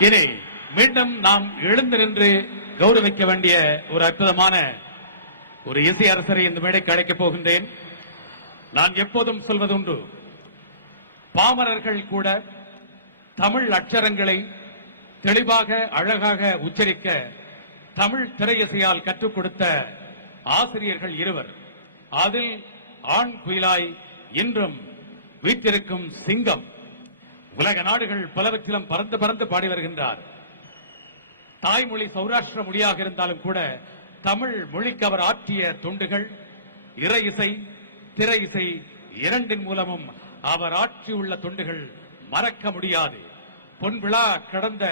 இதை மீண்டும் நாம் எழுந்து நின்று கௌரவிக்க வேண்டிய ஒரு அற்புதமான ஒரு இசை அரசரை இந்த மேடைக்கு அழைக்கப் போகின்றேன். நான் எப்போதும் சொல்வதுண்டு பாமரர்கள் கூட தமிழ் அட்சரங்களை தெளிவாக அழகாக உச்சரிக்க தமிழ் திரையிசையால் கற்றுக் கொடுத்த ஆசிரியர்கள் இருவர். அதில் ஆண் குயிலாய் இன்றும் வீட்டிருக்கும் சிங்கம். உலக நாடுகள் பலவற்றிலும் பறந்து பறந்து பாடி வருகின்றார். தாய்மொழி சௌராஷ்டிர மொழியாக இருந்தாலும் கூட தமிழ் மொழிக்கு அவர் ஆற்றிய தொண்டுகள் இறை இசை திரை இசை இரண்டின் மூலமும் அவர் ஆற்றியுள்ள தொண்டுகள் மறக்க முடியாது. பொன் விழா கடந்த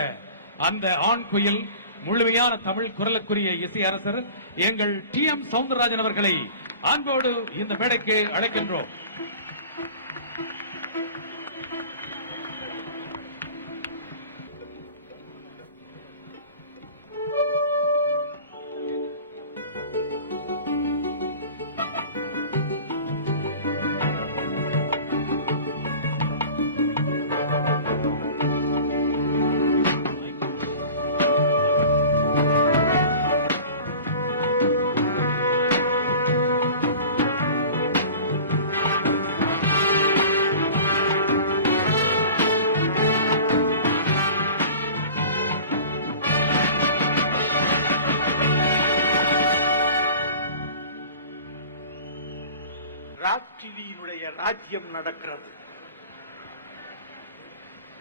அந்த ஆண் குயில் முழுமையான தமிழ் குரலுக்குரிய இசை அரசர் எங்கள் டி எம் சவுந்தரராஜன் அவர்களை அன்போடு இந்த மேடைக்கு அழைக்கின்றோம். ராஜ்யம் நடக்கிறது.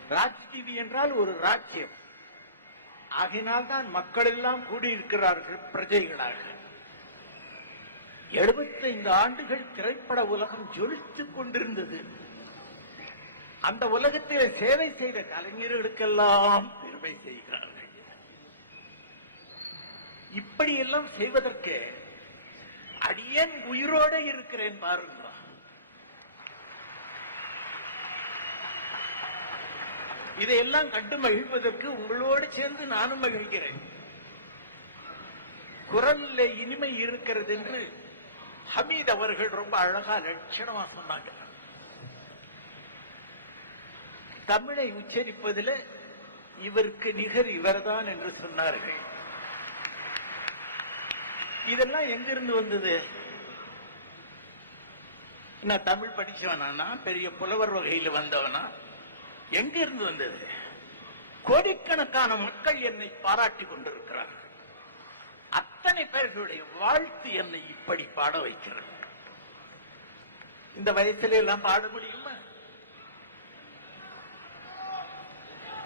ராஜ் டிவி என்றால் ஒரு ராஜ்யம். ஆகினால்தான் மக்கள் எல்லாம் கூடியிருக்கிறார்கள் பிரஜைகளாக. எழுபத்தைந்து ஆண்டுகள் திரைப்பட உலகம் ஜொலித்துக் கொண்டிருந்தது. அந்த உலகத்தில் சேவை செய்த கலைஞர்களுக்கெல்லாம் பெருமை செய்கிறார்கள். இப்படியெல்லாம் செய்வதற்கு அடியேன் உயிரோட இருக்கிறேன் பாருங்க. இதையெல்லாம் கண்டு மகிழ்வதற்கு உங்களோடு சேர்ந்து நானும் மகிழ்கிறேன். குரல்ல இனிமை இருக்கிறது என்று ஹமீத் அவர்கள் ரொம்ப அழகா லட்சணமா சொன்னாங்க. தமிழை உச்சரிப்பதில் இவருக்கு நிகர் இவர்தான் என்று சொன்னார்கள். இதெல்லாம் எங்கிருந்து வந்தது? நான் தமிழ் படிச்சவனா? பெரிய புலவர் வகையில் வந்தவனா? எங்க இருந்து வந்தது? கோடிக்கணக்கான மக்கள் என்னை பாராட்டி கொண்டிருக்கிறார்கள். அத்தனை பேர்களுடைய வாழ்த்து என்னை இப்படி பாட வைக்கிறது. இந்த வயசுல எல்லாம் பாட முடியுமா?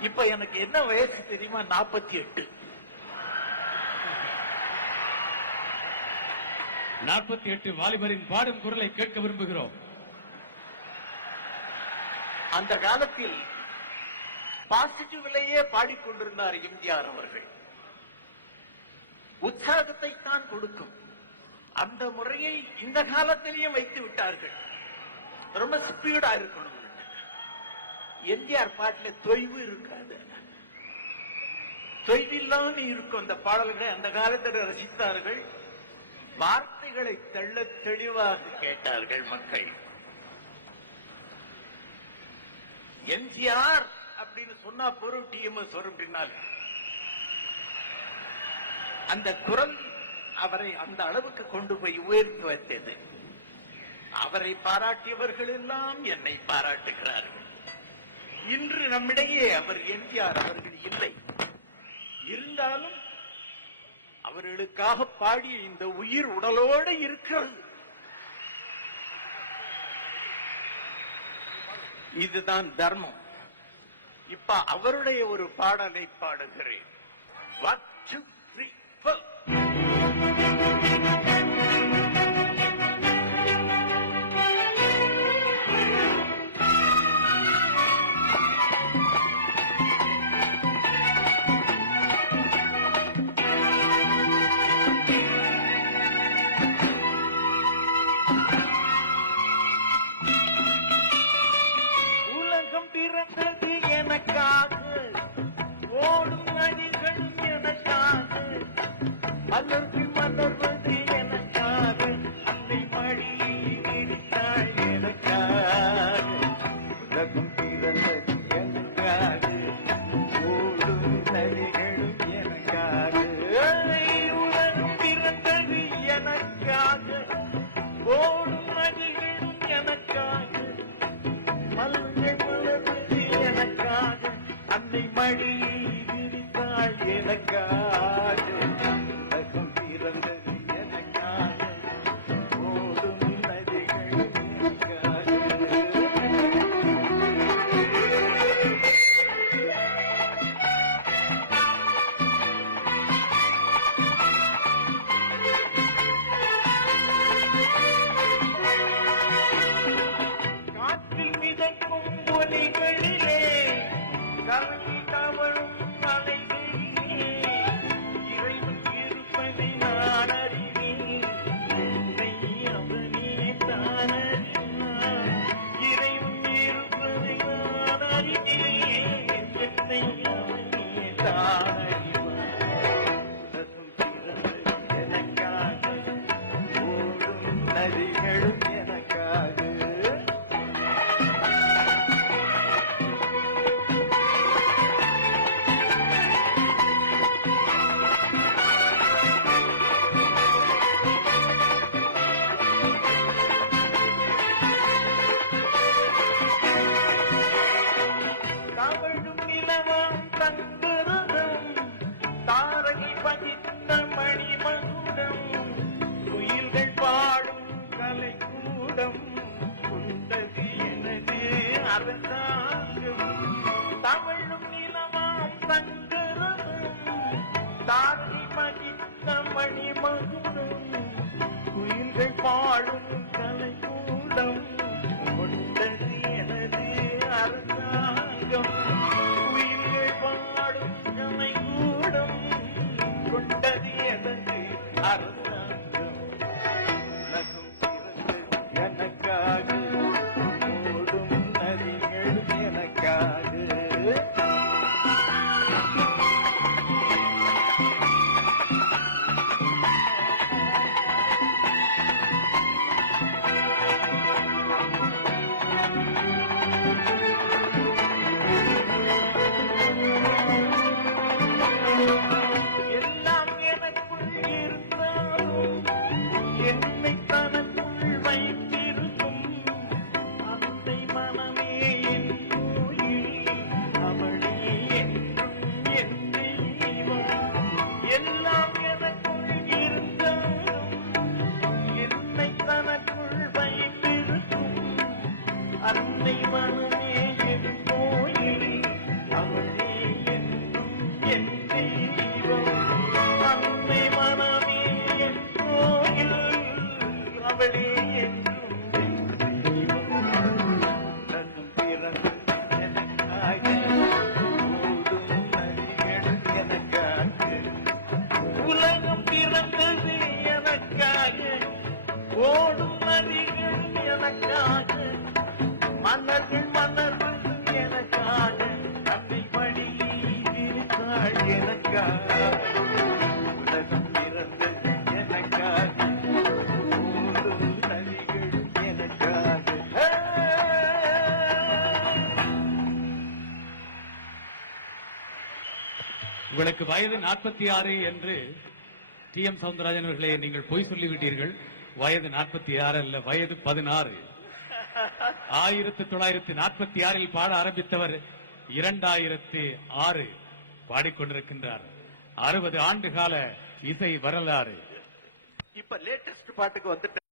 இப்ப எனக்கு என்ன வயசு தெரியுமா? நாற்பத்தி எட்டு. நாற்பத்தி எட்டு வாலிபரின் பாடும் குரலை கேட்க விரும்புகிறோம். அந்த காலத்தில் பாசிட்டிவ்லேயே பாடிக்கொண்டிருந்தார் எம்ஜிஆர் அவர்கள். உற்சாகத்தை தான் கொடுக்கும். அந்த முறையை இந்த காலத்திலேயும் வைத்து விட்டார்கள். ரொம்ப ஸ்பீடா இருக்கணும். எம்ஜிஆர் பாட்டுல தொய்வு இருக்காது. தொய்வில்லாம இருக்கும் அந்த பாடல்களை அந்த காலத்தில் ரசித்தார்கள். வார்த்தைகளை தெள்ள தெளிவாக கேட்டார்கள் மக்கள். எம்ஜிஆர் அப்படின்னு சொன்னா பொருள் டிஎம்எஸ் வரும் பின்னால். அந்த குரல் அவரை அந்த அளவுக்கு கொண்டு போய் உயர்த்தி வைத்தது. அவரை பாராட்டியவர்கள் எல்லாம் என்னை பாராட்டுகிறார்கள். இன்று நம்மிடையே அவர் எம்ஜிஆர் அவர்கள் இல்லை. இருந்தாலும் அவர்களுக்காக பாடிய இந்த உயிர் உடலோடு இருக்கிறது. இதுதான் தர்மம். இப்ப அவருடைய ஒரு பாடலை பாடுகிறேன். தளபதி எனக்காக. அன்னை மடியில் விடுத்தாள் எனக்காக. உலகம் பிறந்தது எனக்காக மிதக்கும் ஒலிகளிலே தவழும் அலைகளிலே இறைவன் இருப்பதை நான் அறிவேன். என்னை அவனே தான் அறிவான். இறைவன் இருப்பதை நான் அறிவேன். என்னை அவனே தான் குயில்கள் ஓடும் நதிகள் எனக்காக மன்னர்கள் மன்னர்கள் எனக்காக தன்னை மடியிருக்காள் எனக்காக உலகம் பிறந்தது எனக்காக ஓடும் நதிகள் எனக்காக. உங்களுக்கு வயது நாற்பத்தி ஆறு என்று டி எம் சவுந்தரராஜன் அவர்களே நீங்கள் பொய் சொல்லிவிட்டீர்கள். வயது நாற்பத்தி ஆறு அல்ல வயது பதினாறு. ஆயிரத்தி தொள்ளாயிரத்தி நாற்பத்தி ஆறில் பாட ஆரம்பித்தவர் இரண்டாயிரத்தி ஆறு பாடிக்கொண்டிருக்கின்றார். அறுபது ஆண்டு கால இசை வரலாறு. இப்ப லேட்டஸ்ட் பாட்டுக்கு வந்துட்டு